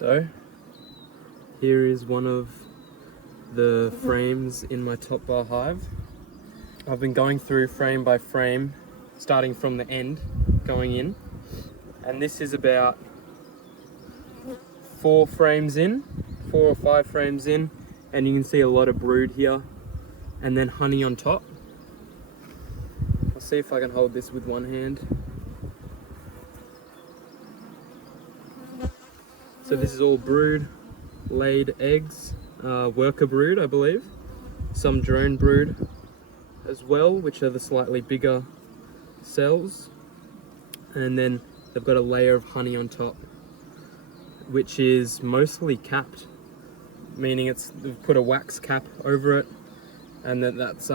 So here is one of the frames in my top bar hive. I've been going through frame by frame, starting from the end, going in, and this is about 4 frames in, 4 or 5 frames in, and you can see a lot of brood here, and then honey on top. I'll see if I can hold this with one hand. So this is all brood, laid eggs, worker brood I believe, some drone brood as well, which are the slightly bigger cells, and then they've got a layer of honey on top, which is mostly capped, meaning they've put a wax cap over it, and that's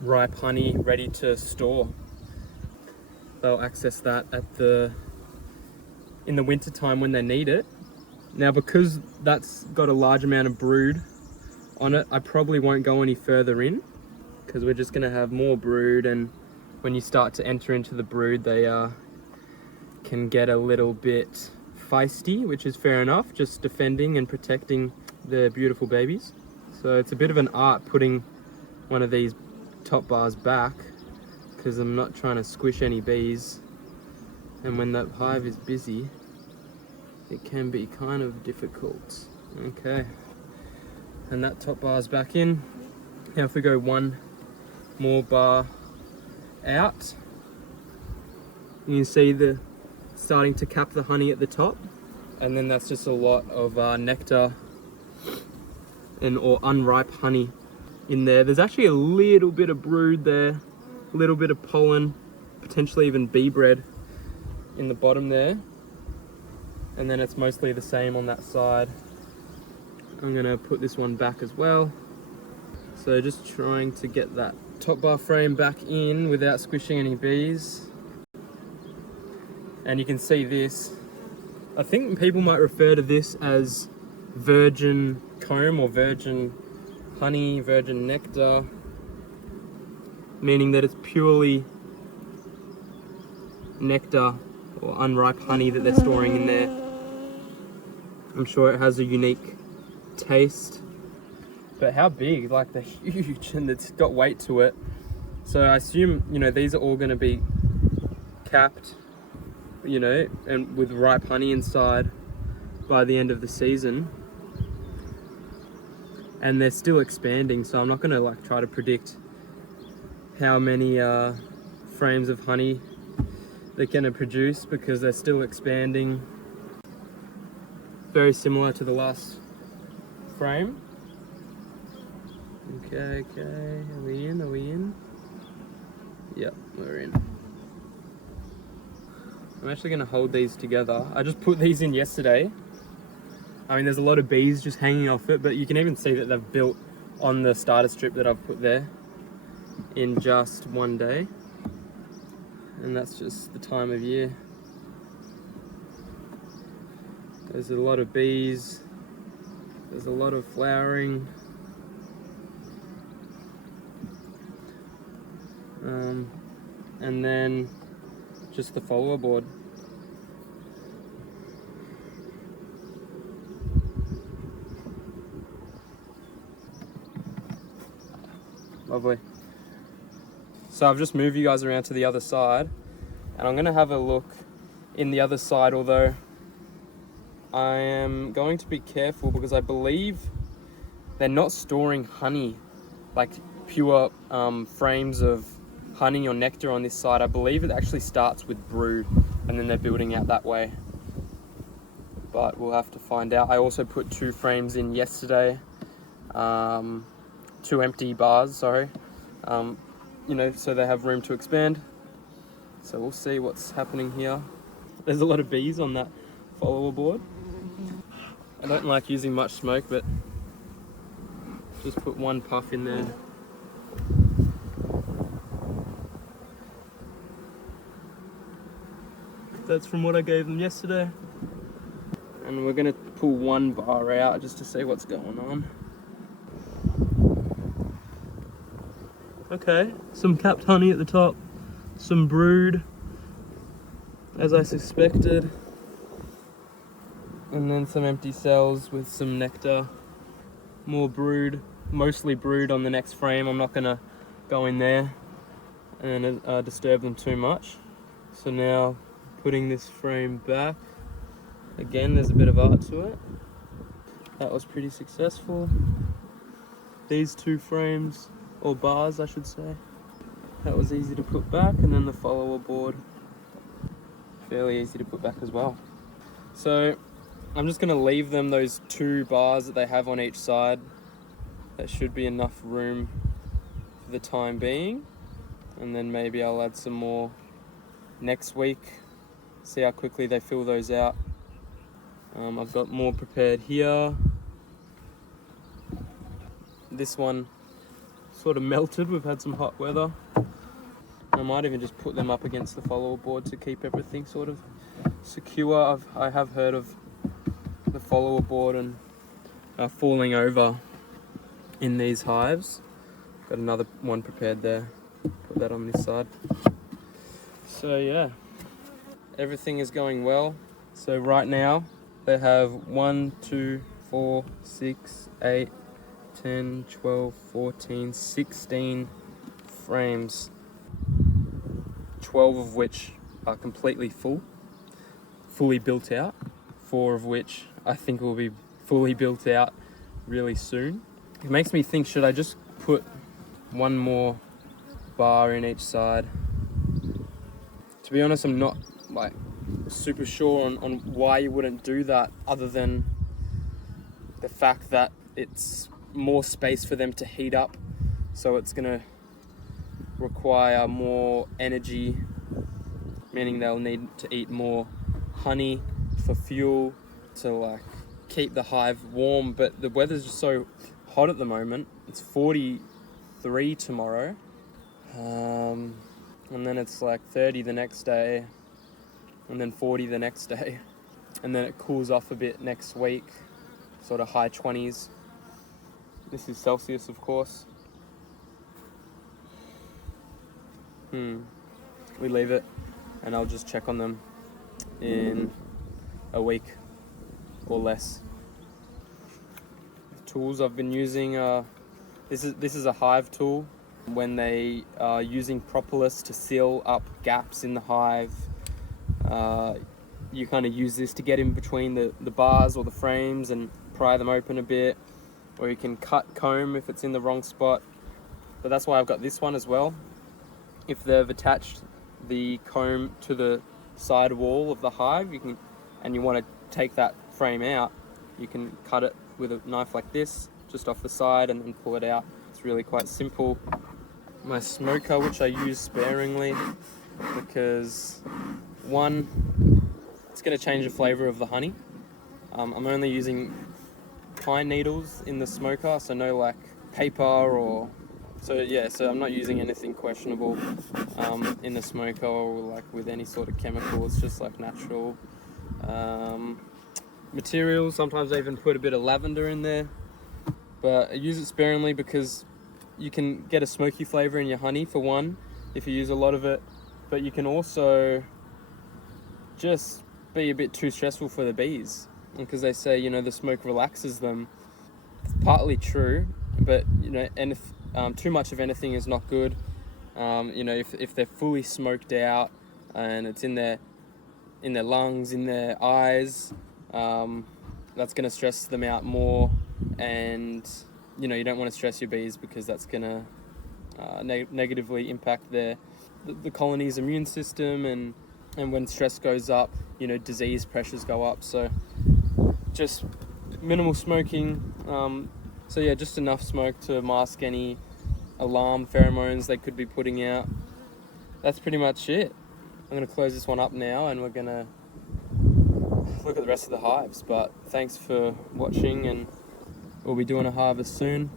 ripe honey ready to store. They'll access that in the winter time when they need it. Now, because that's got a large amount of brood on it, I probably won't go any further in, because we're just going to have more brood, and when you start to enter into the brood, they can get a little bit feisty, which is fair enough, just defending and protecting the beautiful babies. So it's a bit of an art putting one of these top bars back, because I'm not trying to squish any bees, and when that hive is busy it can be kind of difficult. Okay, and that top bar is back in. Now if we go one more bar out, you can see the starting to cap the honey at the top, and then that's just a lot of nectar or unripe honey in there. There's actually a little bit of brood there, a little bit of pollen, potentially even bee bread in the bottom there, and then it's mostly the same on that side. I'm gonna put this one back as well. So just trying to get that top bar frame back in without squishing any bees. And you can see this, I think people might refer to this as virgin comb or virgin honey, virgin nectar, meaning that it's purely nectar or unripe honey that they're storing in there. I'm sure it has a unique taste, but how big? Like, they're huge and it's got weight to it. So I assume, these are all going to be capped, and with ripe honey inside by the end of the season. And they're still expanding, so I'm not going to try to predict how many frames of honey they're going to produce, because they're still expanding. Very similar to the last frame. Okay, are we in? Yep, we're in. I'm actually going to hold these together. I just put these in yesterday. I mean, there's a lot of bees just hanging off it, but you can even see that they've built on the starter strip that I've put there in just one day. And that's just the time of year. There's a lot of bees, there's a lot of flowering. And then just the follower board. Lovely. So I've just moved you guys around to the other side, and I'm gonna have a look in the other side, although I am going to be careful because I believe they're not storing honey, like pure frames of honey or nectar on this side. I believe it actually starts with brood and then they're building out that way, but we'll have to find out. I also put 2 frames in yesterday, 2 empty bars, sorry, so they have room to expand. So we'll see what's happening here. There's a lot of bees on that follower board. I don't like using much smoke, but just put one puff in there. That's from what I gave them yesterday. And we're gonna pull one bar out just to see what's going on. Okay, some capped honey at the top, some brood, as I suspected. And then some empty cells with some nectar. More brood, mostly brood on the next frame. I'm not gonna go in there and disturb them too much. So now putting this frame back. Again, there's a bit of art to it. That was pretty successful. These two frames, or bars I should say, that was easy to put back, and then the follower board, fairly easy to put back as well. So I'm just gonna leave them those two bars that they have on each side. That should be enough room for the time being. And then maybe I'll add some more next week, see how quickly they fill those out. I've got more prepared here. This one sort of melted, we've had some hot weather. I might even just put them up against the follower board to keep everything sort of secure. I have heard of the follower board and falling over in these hives. Got another one prepared there, put that on this side. So yeah, everything is going well. So right now they have 1, 2, 4, 6, 8, 10, 12, 14, 16 frames, 12 of which are completely fully built out, 4 of which I think will be fully built out really soon. It makes me think, should I just put one more bar in each side? To be honest, I'm not like super sure on why you wouldn't do that, other than the fact that it's more space for them to heat up, so it's gonna require more energy, meaning they'll need to eat more honey for fuel to like keep the hive warm. But the weather's just so hot at the moment. It's 43 tomorrow, and then it's like 30 the next day, and then 40 the next day, and then it cools off a bit next week, sort of high 20s. This is Celsius, of course. We leave it, and I'll just check on them in a week or less. The tools I've been using are, this is a hive tool. When they are using propolis to seal up gaps in the hive, you kind of use this to get in between the bars or the frames and pry them open a bit, or you can cut comb if it's in the wrong spot. But that's why I've got this one as well. If they've attached the comb to the side wall of the hive, and you want to take that frame out, you can cut it with a knife like this, just off the side, and then pull it out. It's really quite simple. My smoker, which I use sparingly, because one, it's going to change the flavour of the honey. I'm only using pine needles in the smoker, so no like paper or... So I'm not using anything questionable in the smoker or like with any sort of chemical. It's just like natural materials. Sometimes I even put a bit of lavender in there, but I use it sparingly because you can get a smoky flavour in your honey, for one, if you use a lot of it, but you can also just be a bit too stressful for the bees, because they say, you know, the smoke relaxes them. It's partly true, but you know, and if too much of anything is not good. You know, if they're fully smoked out and it's in their lungs, in their eyes, that's going to stress them out more. And you know, you don't want to stress your bees, because that's going to negatively impact the colony's immune system, and when stress goes up, you know, disease pressures go up. So just minimal smoking. So yeah, just enough smoke to mask any alarm pheromones they could be putting out. That's pretty much it. I'm going to close this one up now, and we're going to look at the rest of the hives. But thanks for watching, and we'll be doing a harvest soon.